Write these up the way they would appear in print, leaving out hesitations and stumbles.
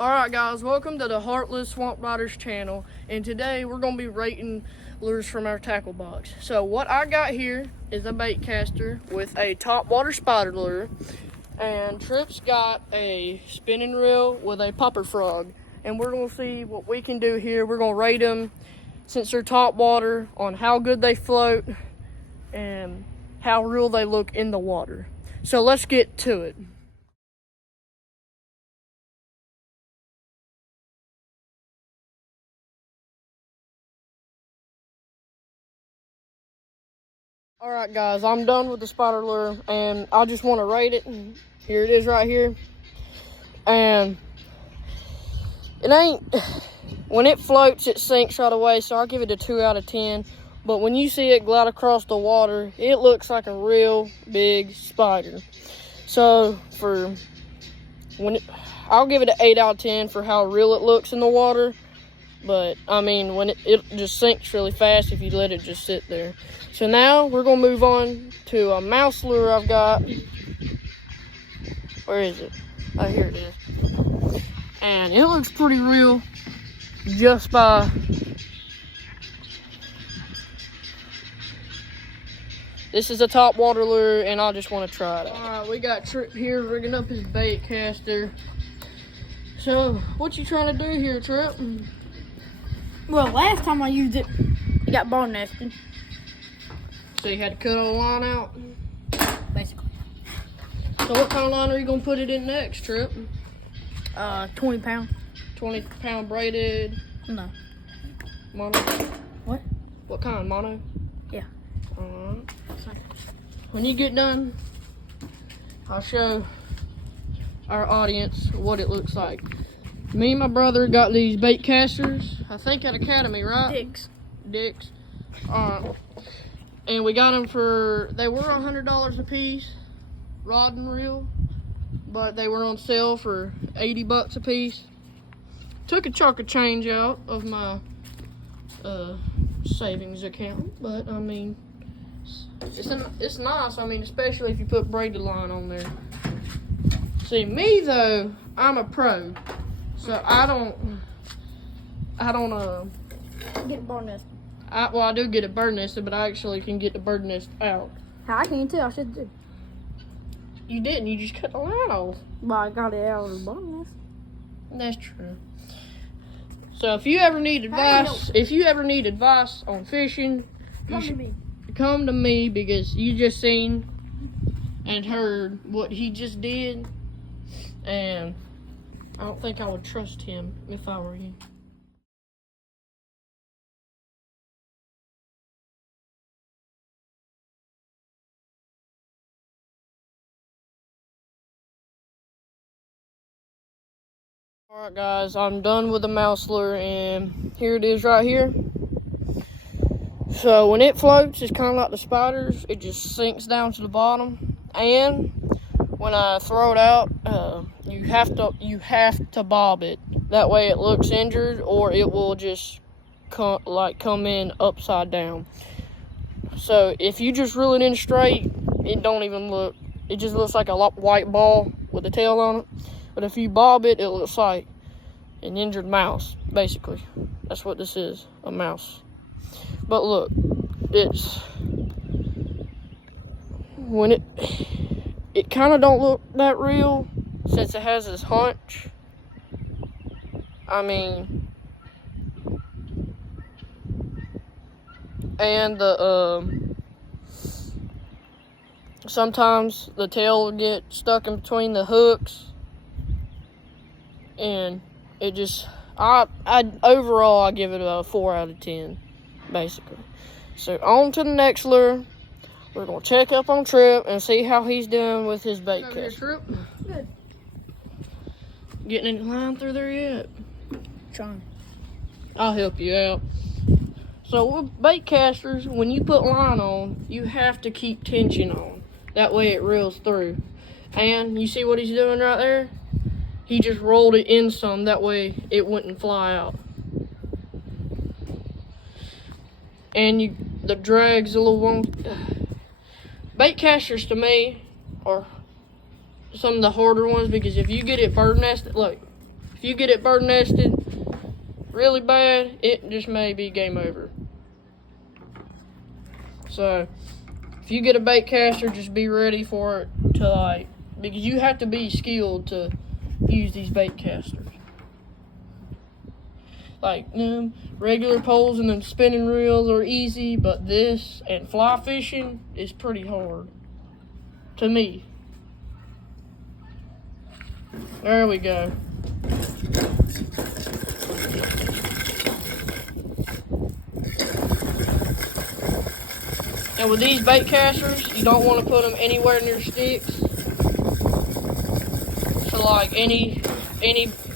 Alright guys, welcome to the Heartless Swamp Riders channel, and today we're going to be rating lures from our tackle box. So what I got here is a bait caster with a topwater spider lure, and Tripp's got a spinning reel with a popper frog, and we're going to see what we can do here. We're going to rate them since they're topwater on how good they float and how real they look in the water. So let's get to it. Alright guys, I'm done with the spider lure and I just want to rate it. Here it is right here. And it ain't, when it floats it sinks right away, so I'll give it a 2 out of 10. But when you see it glide across the water, it looks like a real big spider. So I'll give it an 8 out of 10 for how real it looks in the water. But I mean, when it just sinks really fast if you let it just sit there. So now we're gonna move on to a mouse lure I've got. Where is it? Oh, here it is. And it looks pretty real just by this is a top water lure, and I just want to try it out. All right, we got Trip here rigging up his bait caster. So what you trying to do here, Trip? Well, last time I used it, it got ball nested. So you had to cut all the line out? Basically. So what kind of line are you gonna put it in next, Trip? 20 pound. 20 pound braided? No. Mono? What? What kind? Mono? Yeah. Alright. When you get done, I'll show our audience what it looks like. Me and my brother got these bait casters, I think at Academy, right? Dick's. Alright. And we got them they were $100 a piece, rod and reel, but they were on sale for 80 bucks a piece. Took a chunk of change out of my savings account, but I mean, it's nice. I mean, especially if you put braided line on there. See, me though, I'm a pro, so I don't Get ball nested. well, I do get it bird nested, but I actually can get the bird nest out. I can't tell. I should do. You didn't. You just cut the line off. But I got it out of the ball nest. That's true. So if you ever need advice, on fishing, come to me because you just seen and heard what he just did, and I don't think I would trust him if I were you. Alright guys, I'm done with the mouse lure, and here it is right here. So when it floats, it's kind of like the spiders. It just sinks down to the bottom. And when I throw it out, you have to bob it. That way it looks injured, or it will just come in upside down. So if you just reel it in straight, it don't even look. It just looks like a white ball with a tail on it. But if you bob it, it looks like an injured mouse, basically. That's what this is, a mouse. But look, when it kind of don't look that real since it has this hunch. I mean, and sometimes the tail will get stuck in between the hooks. And it just, overall, I give it a 4 out of 10, basically. So on to the next lure. We're gonna check up on Trip and see how he's doing with his bait caster. Trip? Good. Getting any line through there yet? Trying. I'll help you out. So with bait casters, when you put line on, you have to keep tension on. That way it reels through. And you see what he's doing right there? He just rolled it in some, that way it wouldn't fly out. And the drag's a little wonky. Bait casters to me are some of the harder ones because if you get it bird nested, look, if you get it bird nested really bad, it just may be game over. So if you get a bait caster, just be ready for it to because you have to be skilled to use these bait casters. Like them regular poles and them spinning reels are easy, but this and fly fishing is pretty hard to me. There we go. And with these bait casters, you don't want to put them anywhere near sticks. So like any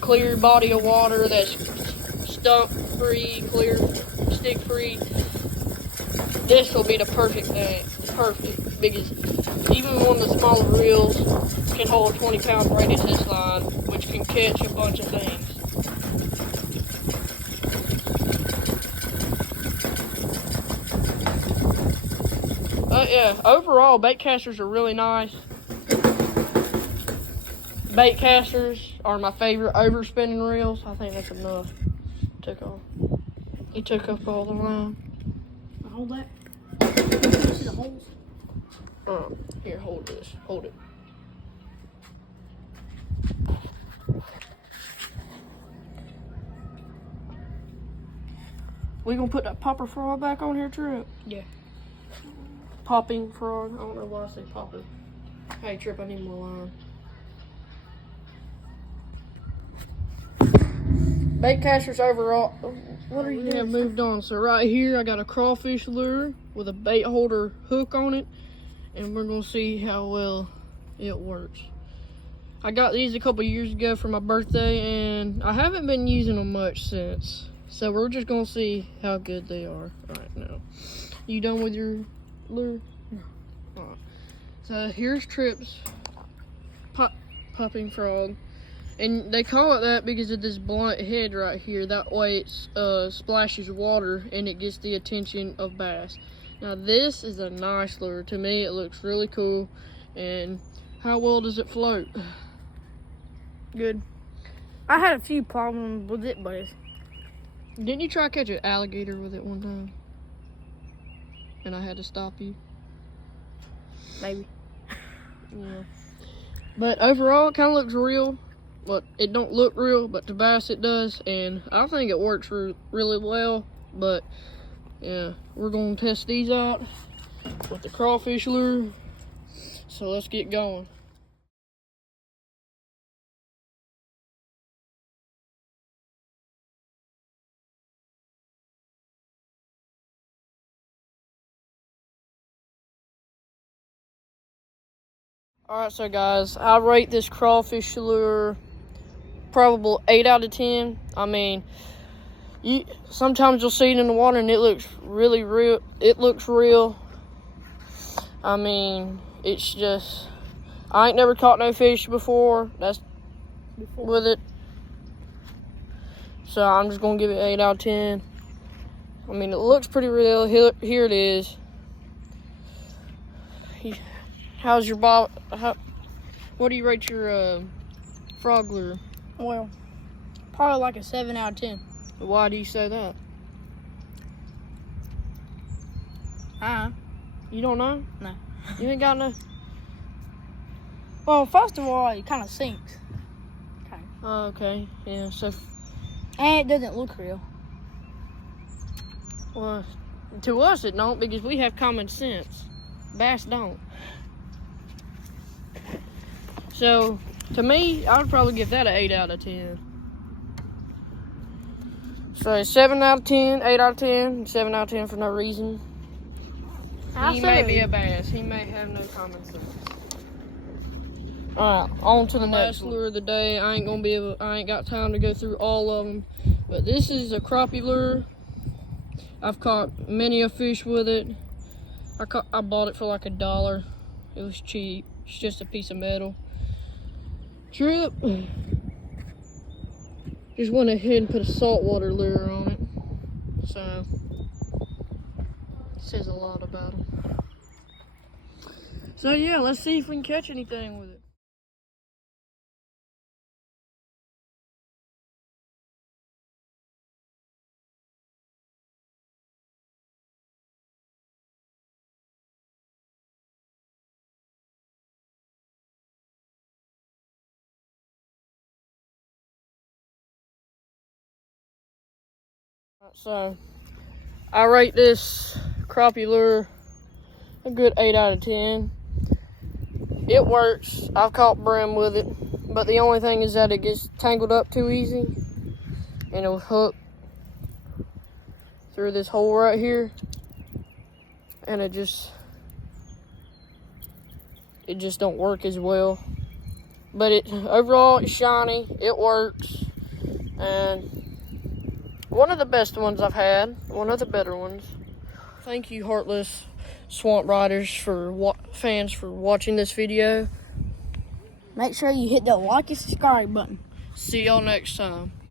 clear body of water that's stump free, clear, stick free, this will be the perfect thing. Perfect, because even one of the smaller reels can hold 20-pound braided fish line, which can catch a bunch of things. Yeah, overall, bait casters are really nice. Bait casters are my favorite over spinning reels. I think that's enough. He took up all the line. Hold that. See the holes? Here, hold this. Hold it. We gonna put that popper frog back on here, Trip? Yeah. Popping frog. I don't know why I say popping. Hey, Trip, I need more line. Bait casters overall. What are you doing? I've moved on. So right here, I got a crawfish lure with a bait holder hook on it, and we're gonna see how well it works. I got these a couple years ago for my birthday, and I haven't been using them much since. So we're just gonna see how good they are right now. You done with your lure? No. Alright. So here's Trip's popping frog. And they call it that because of this blunt head right here. That way it splashes water and it gets the attention of bass. Now this is a nice lure. To me, it looks really cool. And how well does it float? Good. I had a few problems with it, but Didn't you try to catch an alligator with it one time? And I had to stop you? maybe. Yeah. But overall, it kind of looks real. But it don't look real, but to bass it does, and I think it works really well. But yeah, we're gonna test these out with the crawfish lure. So let's get going. Alright, so guys, I rate this crawfish lure probably 8 out of 10. I mean, sometimes you'll see it in the water and it looks really real. It looks real. I mean, it's just, I ain't never caught no fish before. With it. So I'm just gonna give it 8 out of 10. I mean, it looks pretty real. Here it is. How's your what do you rate your frog lure? Well, probably like a 7 out of 10. Why do you say that? You don't know? No. You ain't got no? Well, first of all, it kind of sinks. Okay. Oh, okay. Yeah, so... And it doesn't look real. Well, to us it don't, because we have common sense. Bass don't. So, to me, I would probably give that an 8 out of 10. So, 7 out of 10, 8 out of 10, 7 out of 10 for no reason. He may be a bass. He may have no common sense. Alright, on to the next lure of the day. I ain't got time to go through all of them. But this is a crappie lure. I've caught many a fish with it. I bought it for like $1. It was cheap. It's just a piece of metal. Trip just went ahead and put a saltwater lure on it. So, it says a lot about him. So yeah, let's see if we can catch anything with it. So I rate this crappie lure a good 8 out of 10. It works. I've caught brim with it, but the only thing is that it gets tangled up too easy, and it'll hook through this hole right here, and it just don't work as well. But overall it's shiny, it works, and one of the best ones I've had, one of the better ones. Thank you, Heartless Swamp Riders fans for watching this video. Make sure you hit the like and subscribe button. See y'all next time.